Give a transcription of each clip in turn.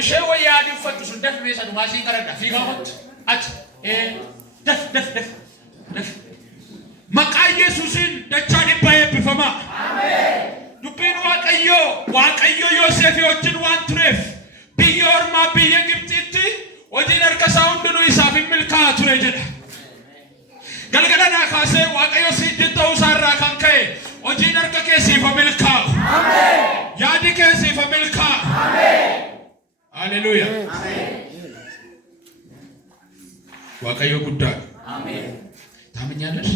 شو يا دي فتش دف ميسا ما شيء كرنا في قامت أت دف مقاي يسوسين دجاني باي بفما دبين واقيو يوسف يوجن وان تريف بيور ما بيجبتي ودين الكساون دنو يسافي ملكا تريجل قالنا خاسي واقيو سيدين توسار راكان كي ودين الكسي فملكا يادي كسي فملكا هاليلويا واقيو قدام ታምኛለሽ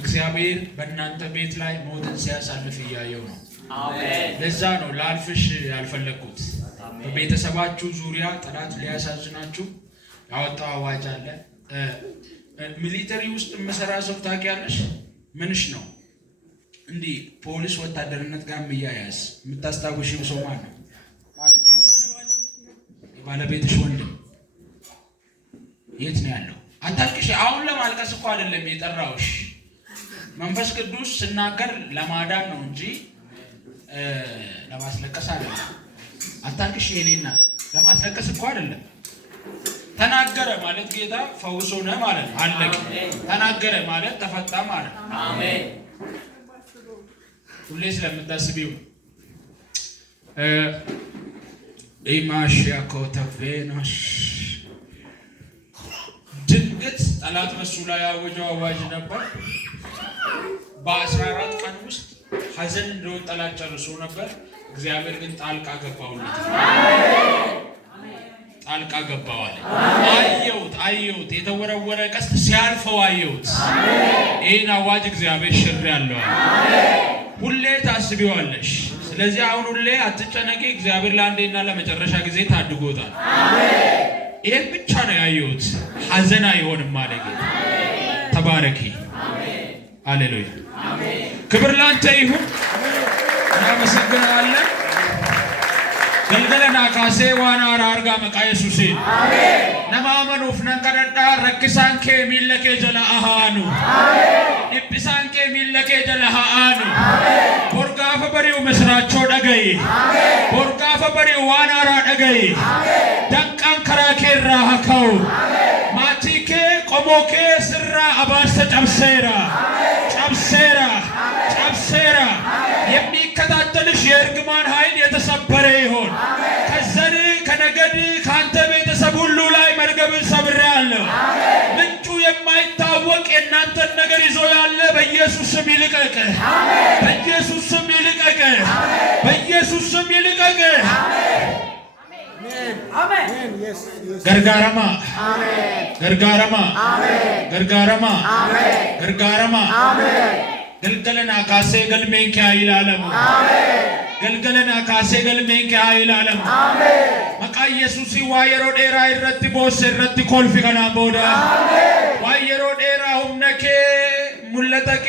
እግዚአብሔር በእናንተ ቤት ላይ ሞትን ሲያሳልፍ ያየው ነው አሜን ለዛ ነው ላልፍሽ ያልፈለኩት በቤተሰባችሁ ዙሪያ ጠላት ሊያሳዝናችሁ ያወጣው አዋጅ አለ ሚሊተሪ ውስጥ መሰራ ሰው ታውቂያለሽ ምንሽ ነው እንዴ ፖሊስ ወታደርነት ጋር መያያዝ የምታስታውሽው ሰው ማን ነው ባለቤትሽ ወንድም የት ነው ያለው አታልቅሽ አሁን ለማልቀስ እኮ አይደለም የጠራውሽ መንፈስ ቅዱስ ሲናገር ለማዳን ነው እንጂ ለማስለቀስ አይደለም አታልቅሽ የኔና ለማስለቀስ እኮ አይደለም ተናገረ ማለት ጌታ ፈውሶነ ማለት አለቀ ተናገረ ማለት ተፈታ ማለት አሜን ሁሌ ስለምታስቢው ኢማሽያ ኮተቬናሽ ድንገት ጠላት በሱ ላይ ያወጀው አዋጅ ነበር በ14 ቀን ውስጥ ሐዘን እንደው ጠላት ጨርሶ ነበር እግዚአብሔር ግን ጣልቃ ገባውለት ጣልቃ ገባዋል አየሁት የተወረወረ ቀስት ሲያልፈው አየሁት ይሄን አዋጅ እግዚአብሔር ሽር ያለው ሁሌ ታስቢዋለሽ ስለዚህ አሁን ሁሌ አትጨነቂ እግዚአብሔር ለአንዴና ለመጨረሻ ጊዜ ታድጎታል ይሄ ብቻ ነው ያየሁት ሐዘን አይሆንም ማለት ተባረኪ አሜን ሃሌሉያ አሜን ክብር ላንተ ይሁን እናመሰግናለን ገልገለና ካሴ ዋና አርጋ መቃ ኢየሱስ አሜን ነማመኑፍ ነንቀደዳ ረክሳንኬ ሚለኬ ጀላ አሃኑ አሜን ኢብሳንኬ ሚለኬ ጀላ አሃኑ አሜን ቦርጋፈ በሪው መስራቸው ደገይ አሜን ቦርጋፈ በሪው ዋና አራ ደገይ አሜን ደንቃን ከራኬራ ሀካው ማቲኬ ቆሞኬ ስራ አባሰ ጨብሴራ ጨብሴራ የሚከታተልሽ የእርግማን ኃይል የተሰበረ ይሆን ከዘር ከነገድ ካንተ ቤተሰብ ሁሉ ላይ መርገብን ሰብሬአለሁ ምንጩ የማይታወቅ የእናንተን ነገር ይዞ ያለ በኢየሱስ ስም ይልቀቅ በኢየሱስ ስም ይልቀቅ በኢየሱስ ስም ይልቀቅ አሜን yes ገርጋራማ አሜን ገርጋራማ አሜን ገርጋራማ አሜን ገርጋራማ አሜን ገልገለና ካሴ ገልሜን ከይላለም አሜን ገልገለና ካሴ ገልሜን ከይላለም አሜን መቃ ኢየሱስ ዋየሮ ዴራ ይረቲ ቦስ ይረቲ ኮልፊ ከና ቦዳ አሜን ዋየሮ ዴራ ሁምነኬ ሙለተኬ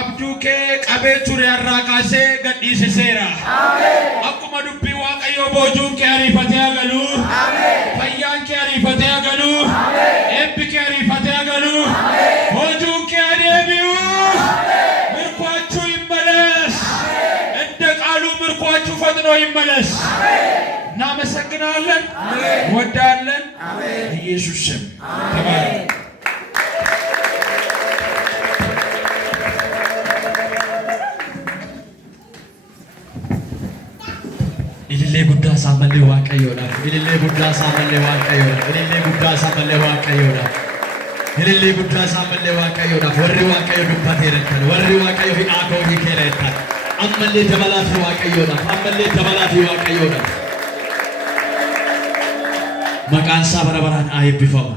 አብዱኬ ቀቤቱሪ አራካሴ ገዲሰሴራ አሜን አኩማ ዱቢ ዋቀዮ ቦጁን ከሪፈቴ ያገሉ አሜን ፈያን ከሪፈቴ ያገሉ አሜን ኤብ ከሪፈቴ ያገሉ አሜን ቦጁን ከደቢው አሜን ምርኳቹ ይመለስ እንደ ቃሉ ምርኳቹ ፈጥኖ ይመለስ አሜን እናመሰግናለን አሜን ወዳለን አሜን ኢየሱስ ስም ተባረክ ilillee guddaa saamallee waaqayyoodhaaf ilillee guddaa saamallee waaqayyoodhaaf ilillee guddaa saamallee waaqayyoodhaaf ilillee guddaa saamallee waaqayyoodhaaf warri waaqayyo dubbateeran warri waaqayyo hidhaa koo hiikeeran ammallee dabalaati waaqayyoodhaaf maqaan isaa bara baraan haa eebbifamu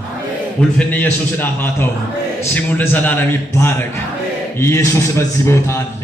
ulfinni ኢየሱስድhaaf haa ta'u ስሙ ለዘላለም ይባረክ ኢየሱስ በዚህ ቦታ አለ